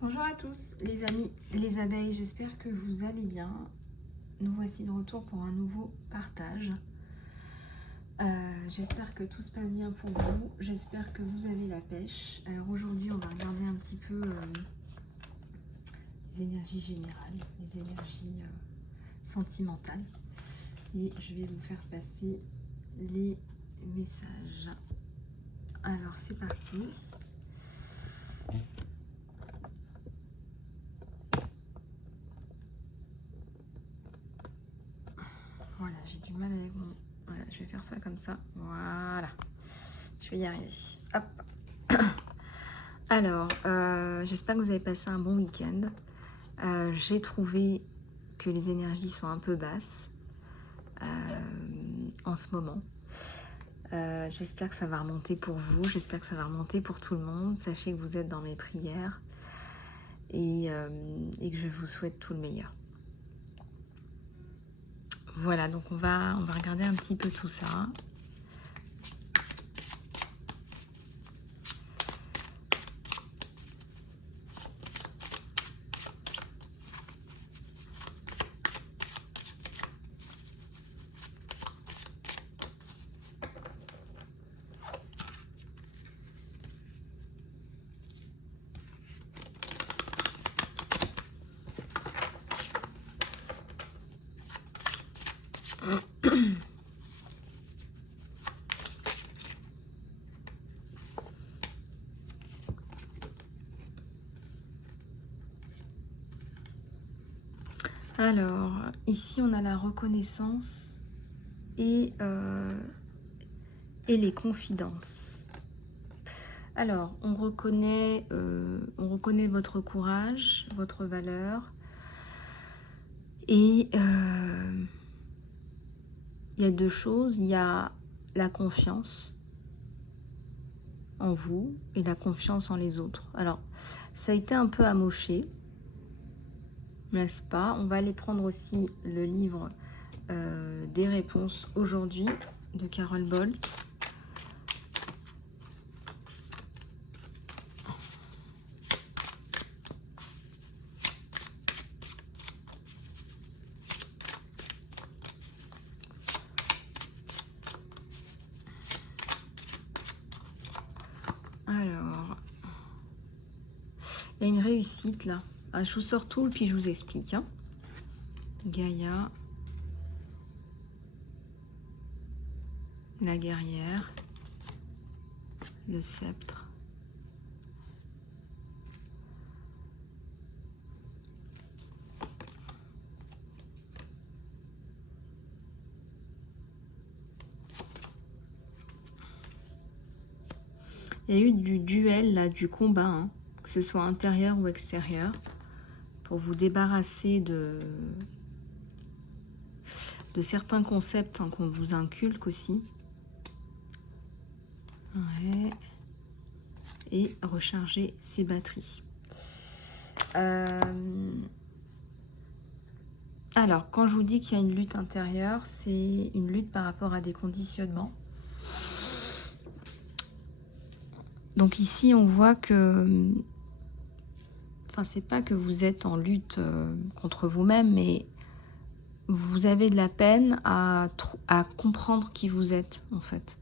Bonjour à tous les amis, les abeilles, j'espère que vous allez bien. Nous voici de retour pour un nouveau partage. J'espère que tout se passe bien pour vous, j'espère que vous avez la pêche. Alors aujourd'hui on va regarder un petit peu les énergies générales, les énergies sentimentales. Et je vais vous faire passer les messages. Alors c'est parti. Voilà, j'ai du mal avec mon... Voilà, je vais faire ça comme ça. Voilà. Je vais y arriver. Hop. Alors, j'espère que vous avez passé un bon week-end. J'ai trouvé que les énergies sont un peu basses en ce moment. J'espère que ça va remonter pour vous. J'espère que ça va remonter pour tout le monde. Sachez que vous êtes dans mes prières et que je vous souhaite tout le meilleur. Voilà, donc on va regarder un petit peu tout ça. Alors, ici on a la reconnaissance et les confidences. Alors, on reconnaît votre courage, votre valeur. Et il y a deux choses. Il y a la confiance en vous et la confiance en les autres. Alors, ça a été un peu amoché, n'est-ce pas? On va aller prendre aussi le livre des réponses aujourd'hui de Carol Bolt. Alors, il y a une réussite là. Ah, je vous sors tout et puis je vous explique. Hein. Gaïa, la guerrière, le sceptre. Il y a eu du duel, là, du combat, hein, que ce soit intérieur ou extérieur, pour vous débarrasser de certains concepts hein, qu'on vous inculque aussi. Ouais. Et recharger ses batteries. Alors, quand je vous dis qu'il y a une lutte intérieure, c'est une lutte par rapport à des conditionnements. Donc ici, on voit que... Enfin, c'est pas que vous êtes en lutte contre vous-même, mais vous avez de la peine à comprendre qui vous êtes, en fait.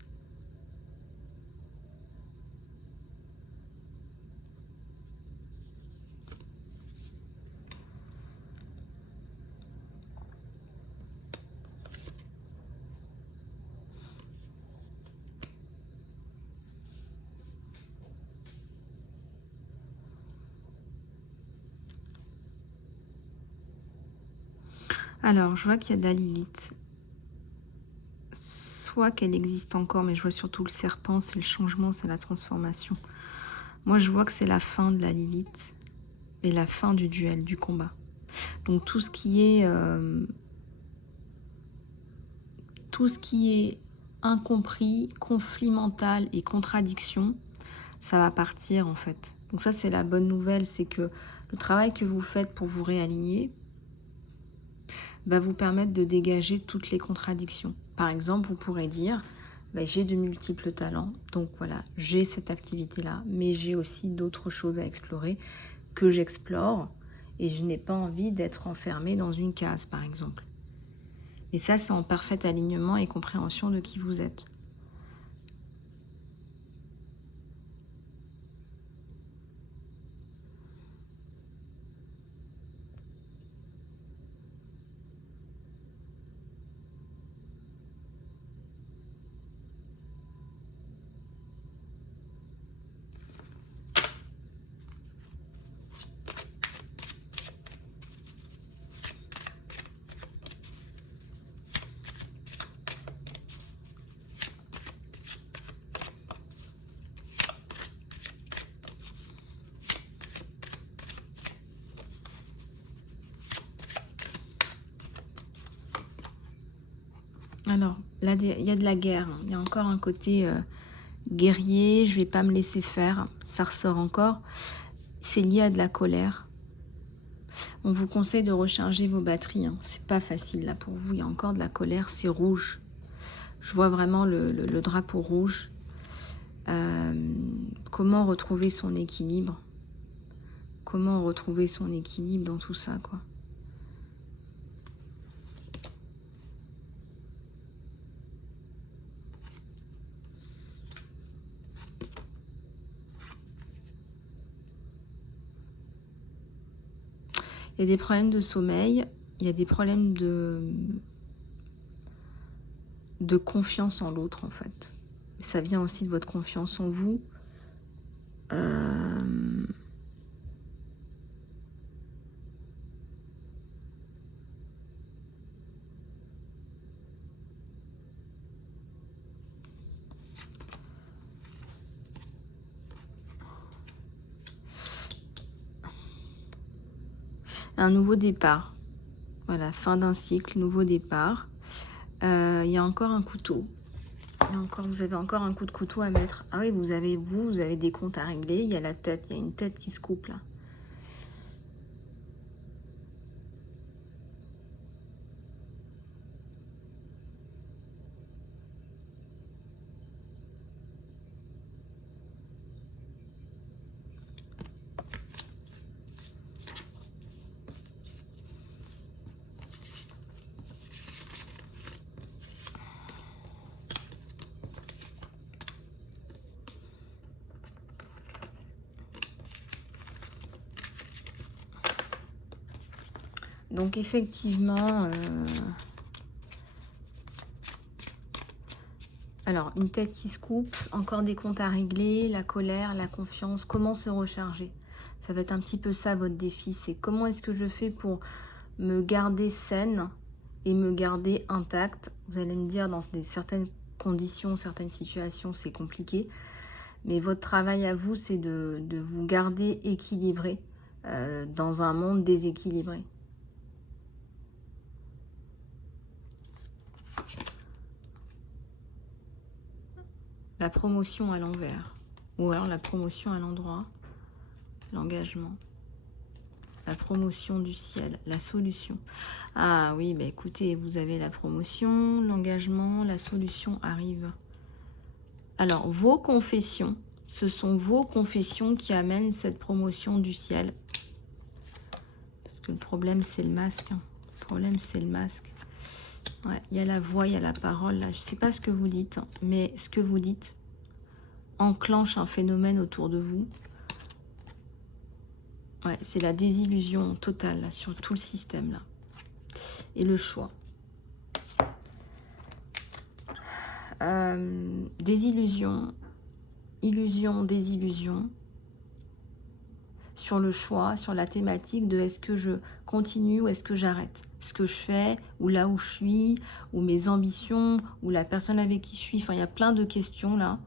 Alors, je vois qu'il y a de la Lilith. Soit qu'elle existe encore, mais je vois surtout le serpent, c'est le changement, c'est la transformation. Moi, je vois que c'est la fin de la Lilith et la fin du duel, du combat. Donc, tout ce qui est incompris, conflit mental et contradiction, ça va partir en fait. Donc ça, c'est la bonne nouvelle, c'est que le travail que vous faites pour vous réaligner va vous permettre de dégager toutes les contradictions. Par exemple, vous pourrez dire, bah, j'ai de multiples talents, donc voilà, j'ai cette activité-là, mais j'ai aussi d'autres choses à explorer. que j'explore et je n'ai pas envie d'être enfermée dans une case, par exemple. Et ça, c'est en parfait alignement et compréhension de qui vous êtes. Alors, là, il y a de la guerre. Il y a encore un côté guerrier, je vais pas me laisser faire. Ça ressort encore. C'est lié à de la colère. On vous conseille de recharger vos batteries. C'est pas facile là pour vous. Il y a encore de la colère. C'est rouge. Je vois vraiment le drapeau rouge. Comment retrouver son équilibre? Comment retrouver son équilibre dans tout ça, quoi? Il y a des problèmes de sommeil, il y a des problèmes de confiance en l'autre, en fait. Ça vient aussi de votre confiance en vous. Un nouveau départ. Voilà, fin d'un cycle, nouveau départ. Il y a encore un couteau. Vous avez encore un coup de couteau à mettre. Ah oui, vous avez des comptes à régler. Il y a la tête, il y a une tête qui se coupe là. Donc effectivement, alors une tête qui se coupe, encore des comptes à régler, la colère, la confiance, comment se recharger? Ça va être un petit peu ça votre défi, c'est comment est-ce que je fais pour me garder saine et me garder intacte? Vous allez me dire dans certaines conditions, certaines situations, c'est compliqué, mais votre travail à vous, c'est de vous garder équilibré dans un monde déséquilibré. La promotion à l'envers, ou alors la promotion à l'endroit, l'engagement, la promotion du ciel, la solution. Ah oui, bah écoutez, vous avez la promotion, l'engagement, la solution arrive. Alors, vos confessions, ce sont vos confessions qui amènent cette promotion du ciel. Parce que le problème, c'est le masque. Le problème, c'est le masque. Ouais, il y a la voix, il y a la parole. Là. Je ne sais pas ce que vous dites, mais ce que vous dites enclenche un phénomène autour de vous. Ouais, c'est la désillusion totale là, sur tout le système. Là. Et le choix. Désillusion, illusion, désillusion. Sur le choix, sur la thématique de est-ce que je continue ou est-ce que j'arrête? Ce que je fais, ou là où je suis, ou mes ambitions, ou la personne avec qui je suis. Enfin, il y a plein de questions là.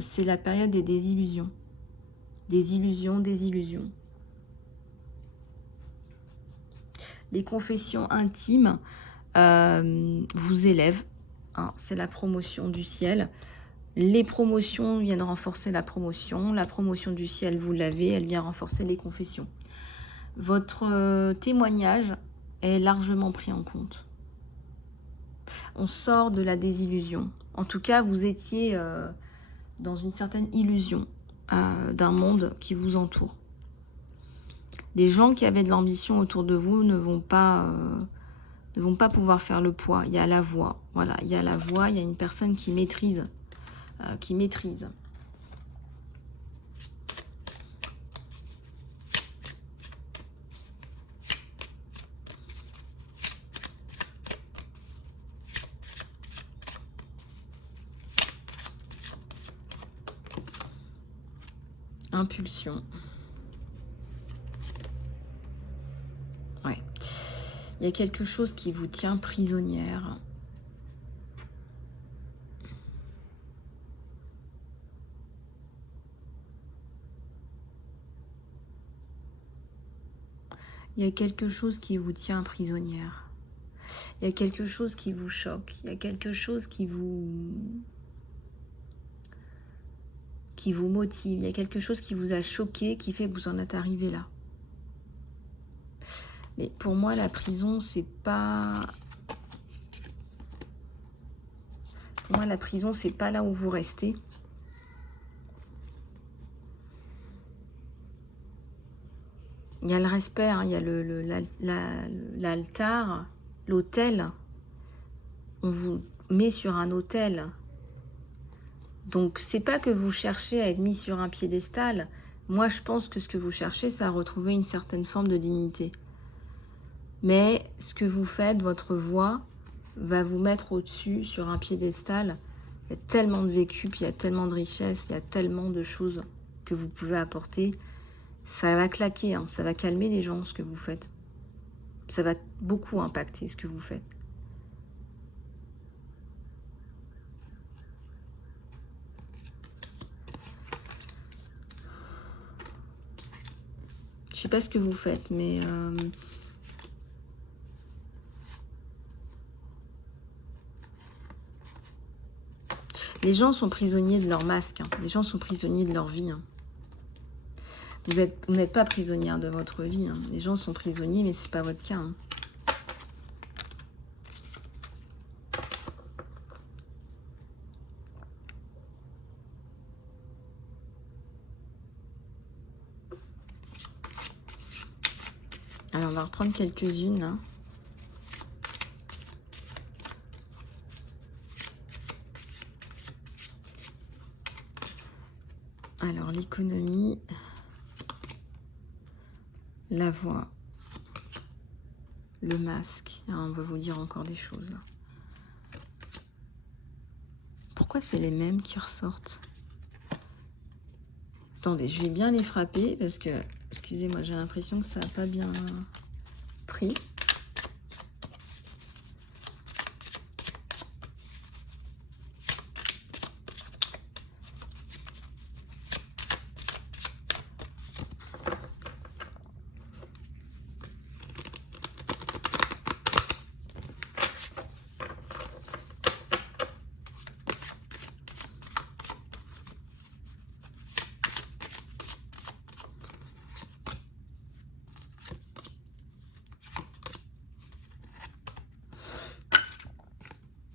C'est la période des désillusions. Des illusions, des illusions. Les confessions intimes vous élèvent. Hein, c'est la promotion du ciel. Les promotions viennent renforcer la promotion. La promotion du ciel, vous l'avez, elle vient renforcer les confessions. Votre témoignage est largement pris en compte. On sort de la désillusion. En tout cas, vous étiez dans une certaine illusion d'un monde qui vous entoure. des gens qui avaient de l'ambition autour de vous ne vont pas pouvoir faire le poids. Il y a la voix, voilà, il y a la voix, il y a une personne qui maîtrise, qui maîtrise. Impulsion. Ouais. Il y a quelque chose qui vous tient prisonnière. Il y a quelque chose qui vous tient prisonnière. Il y a quelque chose qui vous choque. Il y a quelque chose qui vous motive. Il y a quelque chose qui vous a choqué, qui fait que vous en êtes arrivé là. Mais pour moi, la prison, c'est pas... Pour moi, la prison, c'est pas là où vous restez. Il y a le respect, hein, il y a l'altar, l'autel. On vous met sur un autel. Donc, c'est pas que vous cherchez à être mis sur un piédestal. Moi, je pense que ce que vous cherchez, c'est à retrouver une certaine forme de dignité. Mais ce que vous faites, votre voix, va vous mettre au-dessus, sur un piédestal. Il y a tellement de vécu, puis il y a tellement de richesses, il y a tellement de choses que vous pouvez apporter. Ça va claquer, hein, ça va calmer les gens, ce que vous faites. Ça va beaucoup impacter ce que vous faites. Je sais pas ce que vous faites, mais... les gens sont prisonniers de leur masque. Hein. Les gens sont prisonniers de leur vie. Hein. Vous n'êtes pas prisonnière de votre vie. Hein. Les gens sont prisonniers, mais c'est pas votre cas. Hein. Alors, on va reprendre quelques-unes. Hein. Alors, l'économie, la voix, le masque. Ah, on va vous dire encore des choses, là. Pourquoi c'est les mêmes qui ressortent? Attendez, je vais bien les frapper parce que, excusez-moi, j'ai l'impression que ça n'a pas bien pris.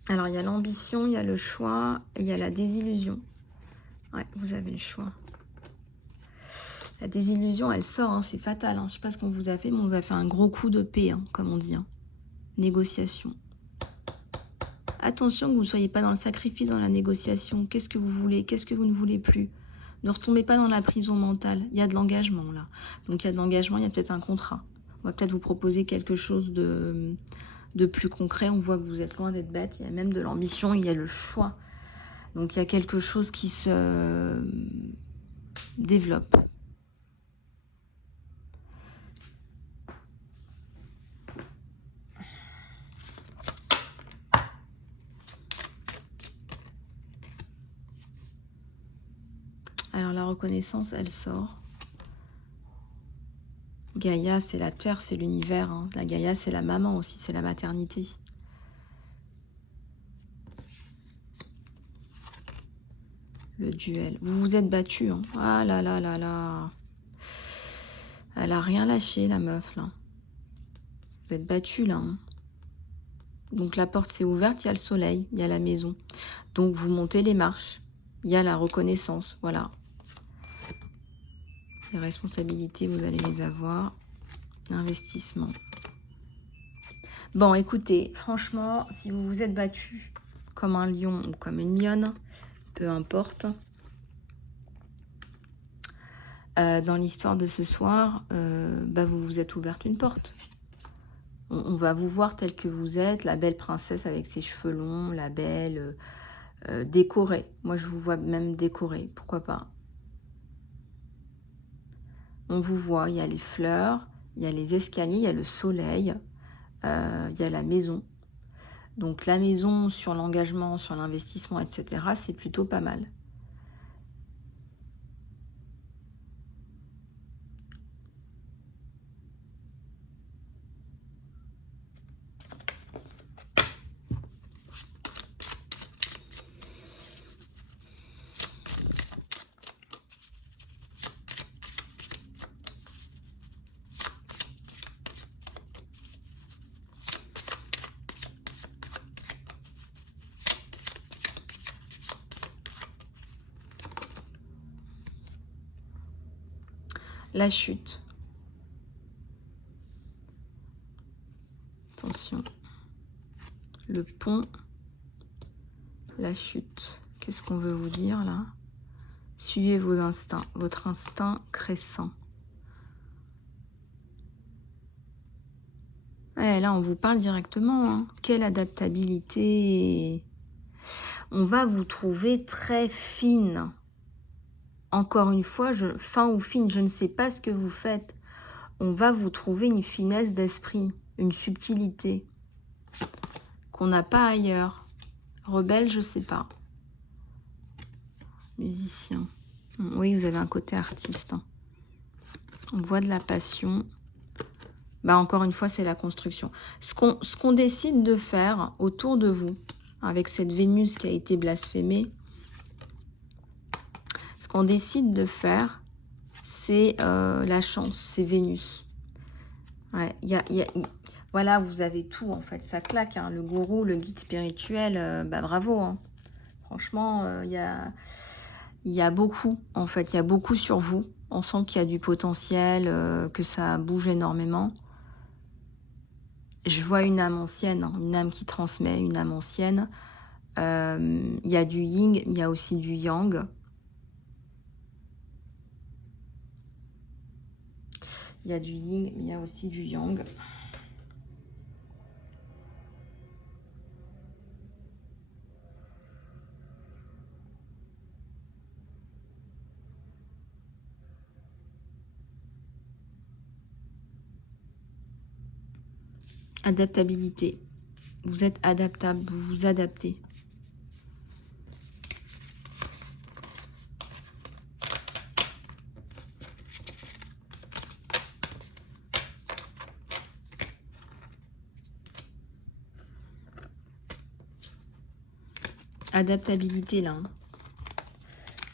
Alors, il y a l'ambition, il y a le choix, et il y a la désillusion. Ouais, vous avez le choix. La désillusion, elle sort, hein, c'est fatal. Hein. Je ne sais pas ce qu'on vous a fait, mais on vous a fait un gros coup de paix, hein, comme on dit. Hein. Négociation. Attention que vous ne soyez pas dans le sacrifice, dans la négociation. Qu'est-ce que vous voulez? Qu'est-ce que vous ne voulez plus? Ne retombez pas dans la prison mentale. Il y a de l'engagement, là. Donc, il y a de l'engagement, il y a peut-être un contrat. On va peut-être vous proposer quelque chose de plus concret. On voit que vous êtes loin d'être bête. Il y a même de l'ambition, il y a le choix. Donc, il y a quelque chose qui se développe. Alors, la reconnaissance, elle sort. Gaïa, c'est la terre, c'est l'univers. Hein. La Gaïa, c'est la maman aussi, c'est la maternité. Le duel. Vous vous êtes battu. Hein. Ah là là là là. Elle a rien lâché, la meuf, là. Vous êtes battu, là. Hein. Donc, la porte s'est ouverte, il y a le soleil, il y a la maison. Donc, vous montez les marches. Il y a la reconnaissance, voilà. Les responsabilités, vous allez les avoir. Investissement. Bon, écoutez, franchement, si vous vous êtes battu comme un lion ou comme une lionne, peu importe, dans l'histoire de ce soir, vous vous êtes ouverte une porte. On va vous voir telle que vous êtes, la belle princesse avec ses cheveux longs, la belle décorée. Moi, je vous vois même décorée, pourquoi pas. On vous voit, il y a les fleurs, il y a les escaliers, il y a le soleil, il y a la maison. Donc la maison sur l'engagement, sur l'investissement, etc., c'est plutôt pas mal. La chute. Attention. Le pont. La chute. Qu'est-ce qu'on veut vous dire là? Suivez vos instincts. Votre instinct crescent. Ouais, là, on vous parle directement. Hein. Quelle adaptabilité! On va vous trouver très fine. Encore une fois, fin ou fine, je ne sais pas ce que vous faites. On va vous trouver une finesse d'esprit, une subtilité qu'on n'a pas ailleurs. Rebelle, je sais pas. Musicien. Oui, vous avez un côté artiste. Hein. On voit de la passion. Encore une fois, c'est la construction. Ce qu'on décide de faire autour de vous, avec cette Vénus qui a été blasphémée, ce qu'on décide de faire, c'est la chance, c'est Vénus. Ouais, voilà, vous avez tout en fait, ça claque. Hein. Le gourou, le guide spirituel, bravo. Hein. Franchement, il y a beaucoup en fait, il y a beaucoup sur vous. On sent qu'il y a du potentiel, que ça bouge énormément. Je vois une âme ancienne, hein, une âme qui transmet, une âme ancienne. Il y a du yin, il y a aussi du yang. Il y a du yin, il y a aussi du yang. Adaptabilité. Vous êtes adaptable, vous vous adaptez. Adaptabilité là. Hein.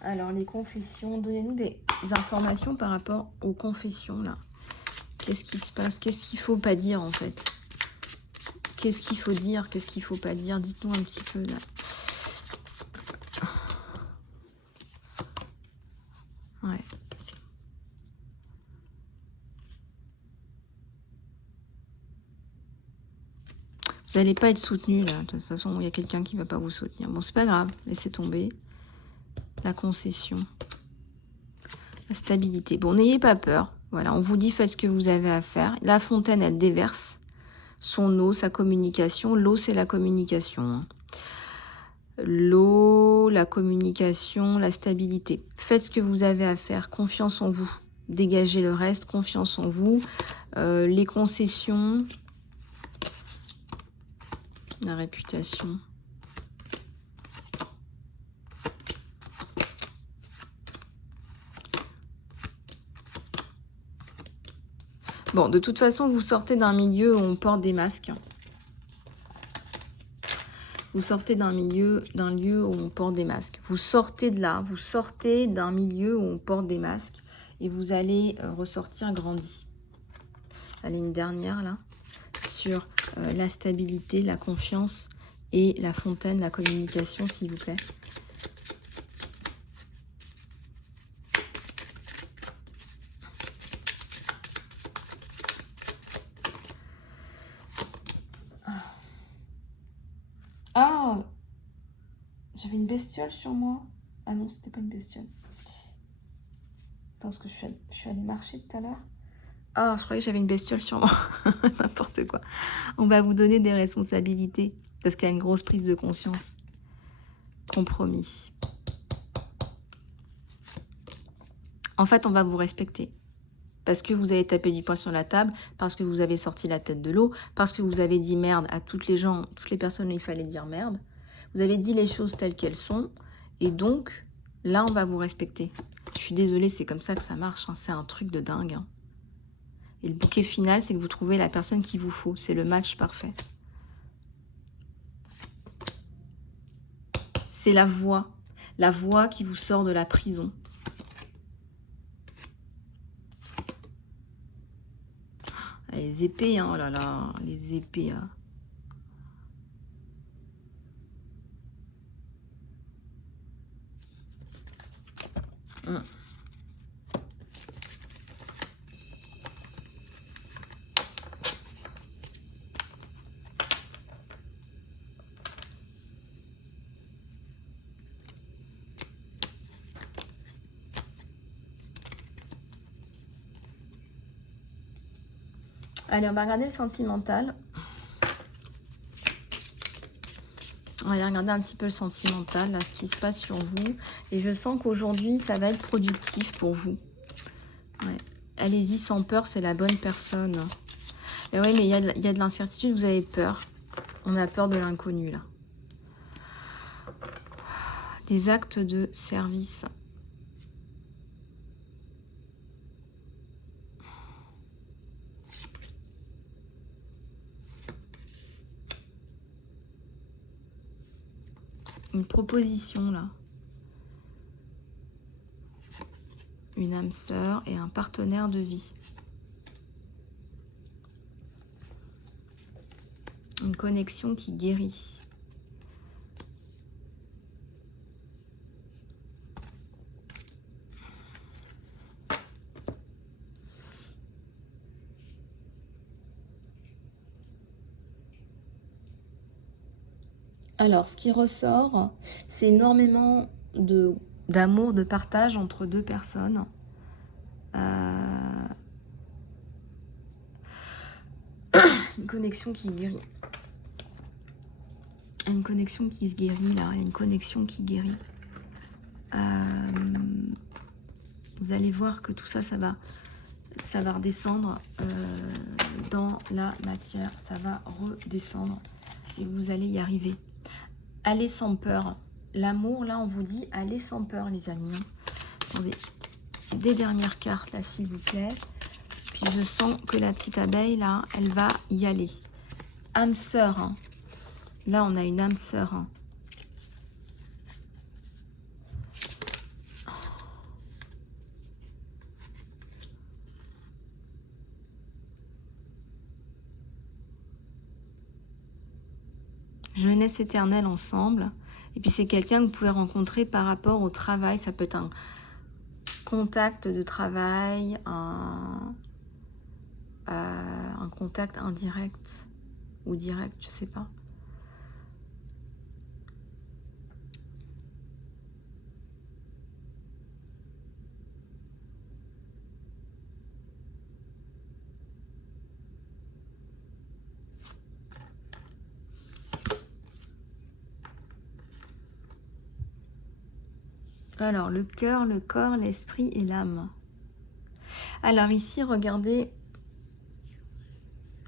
Alors les confessions, donnez-nous des informations par rapport aux confessions là. Qu'est-ce qui se passe? Qu'est-ce qu'il ne faut pas dire en fait? Qu'est-ce qu'il faut dire? Qu'est-ce qu'il ne faut pas dire? Dites-nous un petit peu là. Ouais. Vous n'allez pas être soutenu là. De toute façon, il y a quelqu'un qui ne va pas vous soutenir. Bon, c'est pas grave. Laissez tomber. La concession. La stabilité. Bon, n'ayez pas peur. Voilà, on vous dit faites ce que vous avez à faire. La fontaine, elle déverse son eau, sa communication. L'eau, c'est la communication. Hein. L'eau, la communication, la stabilité. Faites ce que vous avez à faire. Confiance en vous. Dégagez le reste. Confiance en vous. Les concessions. La réputation. Bon, de toute façon, vous sortez d'un milieu où on porte des masques. Vous sortez d'un lieu où on porte des masques. Vous sortez de là, vous sortez d'un milieu où on porte des masques et vous allez ressortir grandi. Allez, une dernière là, sur la stabilité, la confiance et la fontaine, la communication, s'il vous plaît. Ah, j'avais une bestiole sur moi. Ah non, c'était pas une bestiole. Attends, parce que je suis allée marcher tout à l'heure. Ah, je croyais que j'avais une bestiole sur moi. N'importe quoi. On va vous donner des responsabilités. Parce qu'il y a une grosse prise de conscience. Compromis. En fait, on va vous respecter. Parce que vous avez tapé du poing sur la table, parce que vous avez sorti la tête de l'eau, parce que vous avez dit merde à toutes les gens, toutes les personnes où il fallait dire merde. Vous avez dit les choses telles qu'elles sont. Et donc, là, on va vous respecter. Je suis désolée, c'est comme ça que ça marche. Hein. C'est un truc de dingue. Hein. Et le bouquet final, c'est que vous trouvez la personne qu'il vous faut. C'est le match parfait. C'est la voix qui vous sort de la prison. Ah, les épées, hein, oh là là, les épées. Hein. Allez, on va regarder le sentimental. On va regarder un petit peu le sentimental, là, ce qui se passe sur vous. Et je sens qu'aujourd'hui, ça va être productif pour vous. Ouais. Allez-y sans peur, c'est la bonne personne. Et oui, mais il y a de l'incertitude, vous avez peur. On a peur de l'inconnu, là. Des actes de service. Une proposition, là. Une âme sœur et un partenaire de vie. Une connexion qui guérit. Alors, ce qui ressort, c'est énormément d'amour, de partage entre deux personnes. Une connexion qui guérit. Une connexion qui se guérit, là. Une connexion qui guérit. Vous allez voir que tout ça, ça va redescendre dans la matière. Ça va redescendre et vous allez y arriver. Allez sans peur. L'amour, là, on vous dit, allez sans peur, les amis. Attendez, des dernières cartes, là, s'il vous plaît. Puis je sens que la petite abeille, là, elle va y aller. Âme sœur. Hein. Là, on a une âme sœur. Hein. Jeunesse éternelle ensemble. Et puis c'est quelqu'un que vous pouvez rencontrer par rapport au travail. Ça peut être un contact de travail, un contact indirect ou direct, je sais pas. Alors, le cœur, le corps, l'esprit et l'âme. Alors ici, regardez,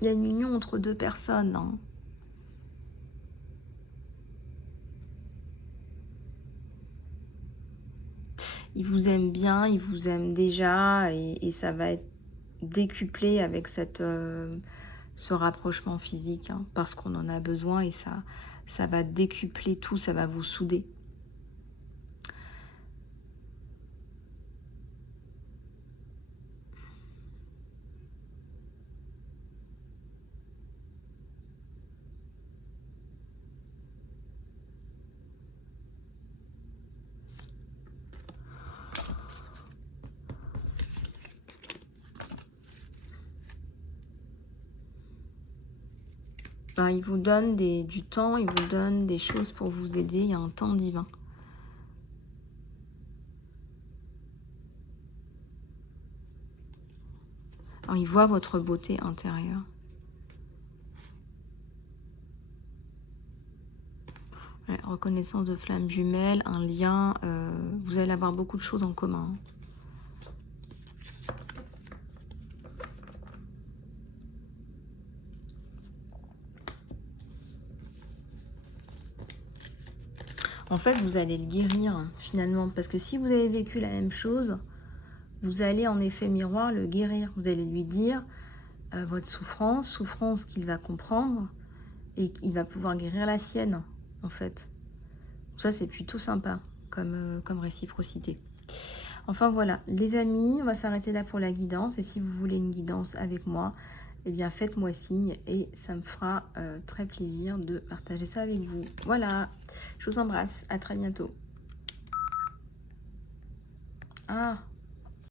il y a une union entre deux personnes. Hein. Il vous aime bien, il vous aime déjà et ça va être décuplé avec ce rapprochement physique. Hein, parce qu'on en a besoin et ça va décupler tout, ça va vous souder. Ben, il vous donne du temps, il vous donne des choses pour vous aider. Il y a un temps divin. Alors, il voit votre beauté intérieure. Ouais, reconnaissance de flamme jumelle, un lien. Vous allez avoir beaucoup de choses en commun. En fait, vous allez le guérir finalement. Parce que si vous avez vécu la même chose, vous allez en effet miroir le guérir. Vous allez lui dire votre souffrance qu'il va comprendre et qu'il va pouvoir guérir la sienne en fait. Ça, c'est plutôt sympa comme réciprocité. Enfin voilà, les amis, on va s'arrêter là pour la guidance. Et si vous voulez une guidance avec moi, eh bien faites-moi signe et ça me fera très plaisir de partager ça avec vous. Voilà, je vous embrasse, à très bientôt. Ah